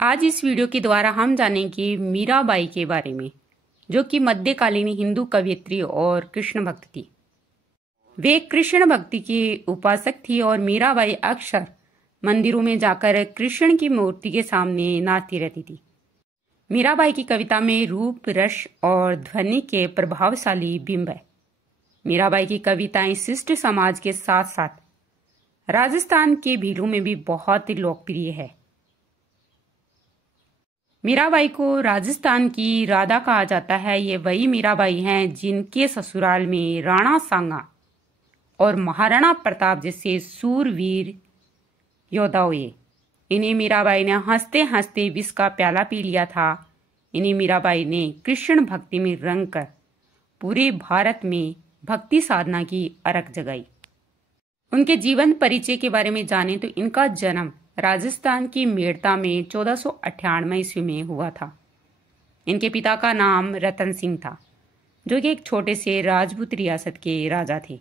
आज इस वीडियो के द्वारा हम जानेंगे मीराबाई के बारे में, जो कि मध्यकालीन हिंदू कवयित्री और कृष्ण भक्त थी। वे कृष्ण भक्ति की उपासक थी और मीराबाई अक्सर मंदिरों में जाकर कृष्ण की मूर्ति के सामने नाचती रहती थी। मीराबाई की कविता में रूप, रस और ध्वनि के प्रभावशाली बिंब है। मीराबाई की कविताएं शिष्ट समाज के साथ साथ राजस्थान के भीलों में भी बहुत लोकप्रिय है। मीराबाई को राजस्थान की राधा कहा जाता है। ये वही मीराबाई हैं जिनके ससुराल में राणा सांगा और महाराणा प्रताप जैसे सूरवीर योद्धा हुए। इन्हें मीराबाई ने हंसते हंसते विष का प्याला पी लिया था। इन्हें मीराबाई ने कृष्ण भक्ति में रंग कर पूरे भारत में भक्ति साधना की अरक जगाई। उनके जीवन परिचय के बारे में जाने तो इनका जन्म राजस्थान की मेड़ता में 1498 ईस्वी में हुआ था। इनके पिता का नाम रतन सिंह था, जो कि एक छोटे से राजपूत रियासत के राजा थे।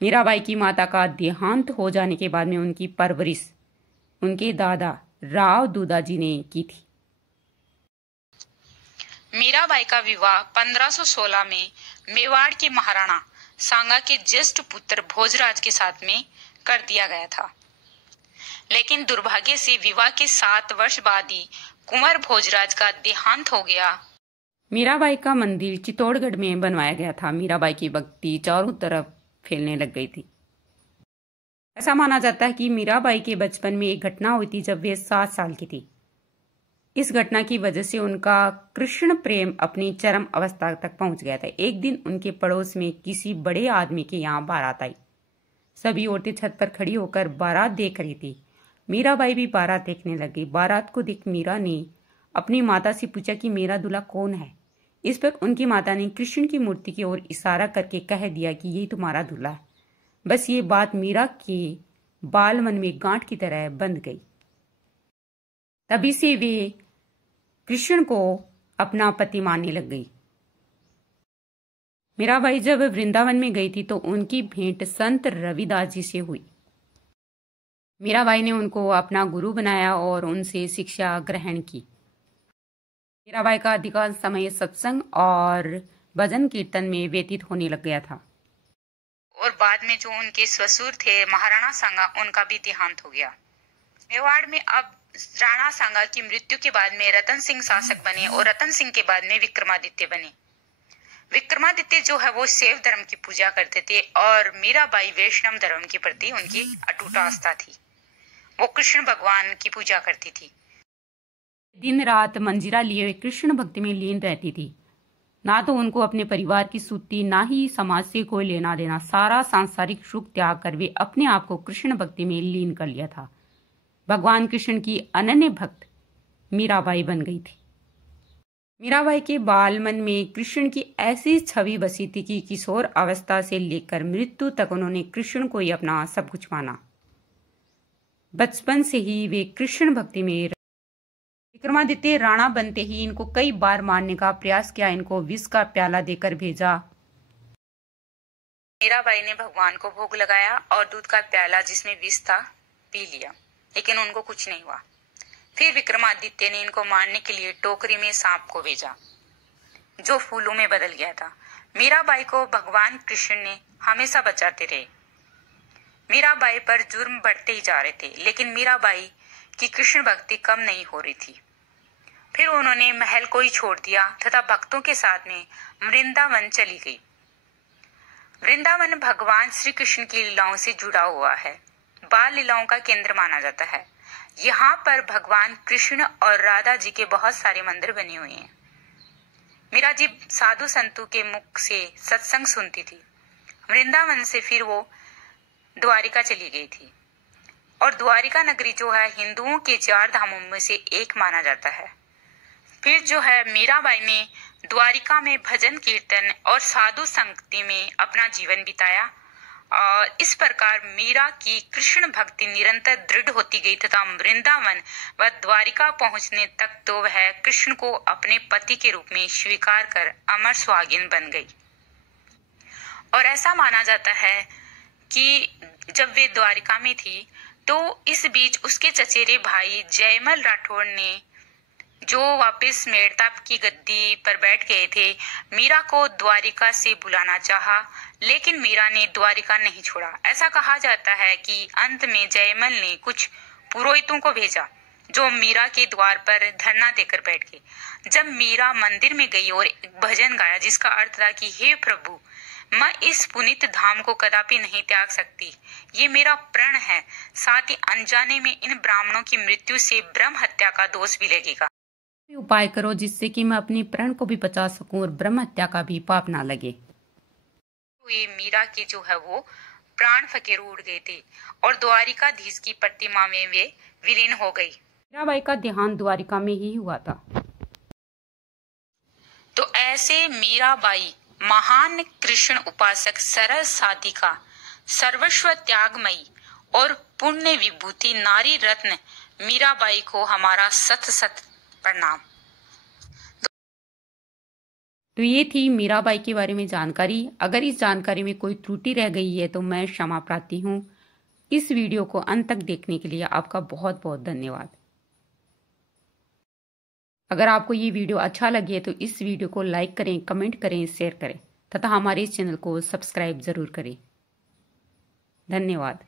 मीराबाई की माता का देहांत हो जाने के बाद में उनकी परवरिश उनके दादा राव दूदाजी ने की थी। मीराबाई का विवाह 1516 में मेवाड़ के महाराणा सांगा के ज्येष्ठ पुत्र भोजराज के साथ में कर दिया गया था, लेकिन दुर्भाग्य से विवाह के 7 वर्ष बाद ही कुंवर भोजराज का देहांत हो गया। मीराबाई का मंदिर चित्तौड़गढ़ में बनवाया गया था। मीराबाई की भक्ति चारों तरफ फैलने लग गई थी। ऐसा माना जाता है कि मीराबाई के बचपन में एक घटना हुई थी जब वे 7 साल की थी। इस घटना की वजह से उनका कृष्ण प्रेम अपनी चरम अवस्था तक पहुंच गया था। एक दिन उनके पड़ोस में किसी बड़े आदमी के यहाँ बारात आई। सभी औरतें छत पर खड़ी होकर बारात देख रही थी। मीराबाई भी बारात देखने लगी। बारात को देख मीरा ने अपनी माता से पूछा कि मेरा दूल्हा कौन है। इस पर उनकी माता ने कृष्ण की मूर्ति की ओर इशारा करके कह दिया कि यही तुम्हारा दूल्हा है। बस ये बात मीरा के बाल मन में गांठ की तरह बंध गई। तभी से वे कृष्ण को अपना पति मानने लग गई। मीराबाई जब वृंदावन में गई थी तो उनकी भेंट संत रविदास जी से हुई। मीराबाई ने उनको अपना गुरु बनाया और उनसे शिक्षा ग्रहण की। मीराबाई का अधिकांश समय सत्संग और भजन कीर्तन में व्यतीत होने लग गया था। और बाद में जो उनके ससुर थे महाराणा सांगा, उनका भी देहांत हो गया। मेवाड़ में अब राणा सांगा की मृत्यु के बाद में रतन सिंह शासक बने और रतन सिंह के बाद में विक्रमादित्य बने। विक्रमादित्य जो है वो शैव धर्म की पूजा करते थे और मीराबाई वैष्णव धर्म के प्रति उनकी अटूट आस्था थी। वो कृष्ण भगवान की पूजा करती थी। दिन रात मंजीरा लिए कृष्ण भक्ति में लीन रहती थी। ना तो उनको अपने परिवार की सुधि, ना ही समाज से कोई लेना देना। सारा सांसारिक सुख त्याग कर वे अपने आप को कृष्ण भक्ति में लीन कर लिया था। भगवान कृष्ण की अनन्य भक्त मीराबाई बन गई थी। मीराबाई के बाल मन में कृष्ण की ऐसी छवि बसी थी कि किशोर अवस्था से लेकर मृत्यु तक उन्होंने कृष्ण को ही अपना सब कुछ माना। बचपन से ही वे कृष्ण भक्ति में। विक्रमादित्य राणा बनते ही इनको कई बार मारने का प्रयास किया। इनको विष का प्याला देकर भेजा। मीराबाई ने भगवान को भोग लगाया और दूध का प्याला जिसमें विष था पी लिया, लेकिन उनको कुछ नहीं हुआ। फिर विक्रमादित्य ने इनको मारने के लिए टोकरी में सांप को भेजा, जो फूलों में बदल गया था। मीराबाई को भगवान कृष्ण ने हमेशा बचाते रहे। मीराबाई पर जुर्म बढ़ते ही जा रहे थे, लेकिन मीराबाई की कृष्ण भक्ति कम नहीं हो रही थी। फिर उन्होंने महल को ही छोड़ दिया तथा भक्तों के साथ में वृंदावन चली गई। वृंदावन भगवान श्री कृष्ण की लीलाओं से जुड़ा हुआ है। बाल लीलाओं का केंद्र माना जाता है। यहाँ पर भगवान कृष्ण और राधा जी के बहुत सारे मंदिर बने हुए हैं। मीरा जी साधु संतों के मुख से सत्संग सुनती थी। वृंदावन से फिर वो द्वारिका चली गई थी, और द्वारिका नगरी जो है हिंदुओं के 4 धामों में से एक माना जाता है। फिर जो है मीराबाई ने द्वारिका में भजन कीर्तन और साधु संगति में अपना जीवन बिताया और इस प्रकार मीरा की कृष्ण भक्ति निरंतर दृढ़ होती गई तथा वृंदावन व द्वारिका पहुंचने तक तो वह कृष्ण को अपने पति के रूप में स्वीकार कर अमर सुहागिन बन गई। और ऐसा माना जाता है कि जब वे द्वारिका में थी तो इस बीच उसके चचेरे भाई जयमल राठौड़ ने, जो वापस मेड़ताप की गद्दी पर बैठ गए थे, मीरा को द्वारिका से बुलाना चाहा, लेकिन मीरा ने द्वारिका नहीं छोड़ा। ऐसा कहा जाता है कि अंत में जयमल ने कुछ पुरोहितों को भेजा, जो मीरा के द्वार पर धरना देकर बैठ गए। जब मीरा मंदिर में गई और एक भजन गाया, जिसका अर्थ था कि हे प्रभु, मैं इस पुनीत धाम को कदापि नहीं त्याग सकती, ये मेरा प्रण है। साथ ही अनजाने में इन ब्राह्मणों की मृत्यु से ब्रह्म हत्या का दोष भी लगेगा। उपाय करो जिससे कि मैं अपनी प्रण को भी बचा सकूं और ब्रह्म हत्या का भी पाप ना लगे। ये मीरा के जो है वो प्राण फकीर उड़ गए थे और द्वारिकाधीश की प्रतिमा में वे विलीन हो गई। मीराबाई का देहांत द्वारिका में ही हुआ था। तो ऐसे मीराबाई महान कृष्ण उपासक, सरल साधिका, सर्वस्व त्यागमयी और पुण्य विभूति नारी रत्न मीराबाई को हमारा सत सत प्रणाम। तो ये थी मीराबाई के बारे में जानकारी। अगर इस जानकारी में कोई त्रुटि रह गई है तो मैं क्षमा प्रार्थी हूँ। इस वीडियो को अंत तक देखने के लिए आपका बहुत बहुत धन्यवाद। अगर आपको ये वीडियो अच्छा लगे तो इस वीडियो को लाइक करें, कमेंट करें, शेयर करें तथा हमारे इस चैनल को सब्सक्राइब जरूर करें। धन्यवाद।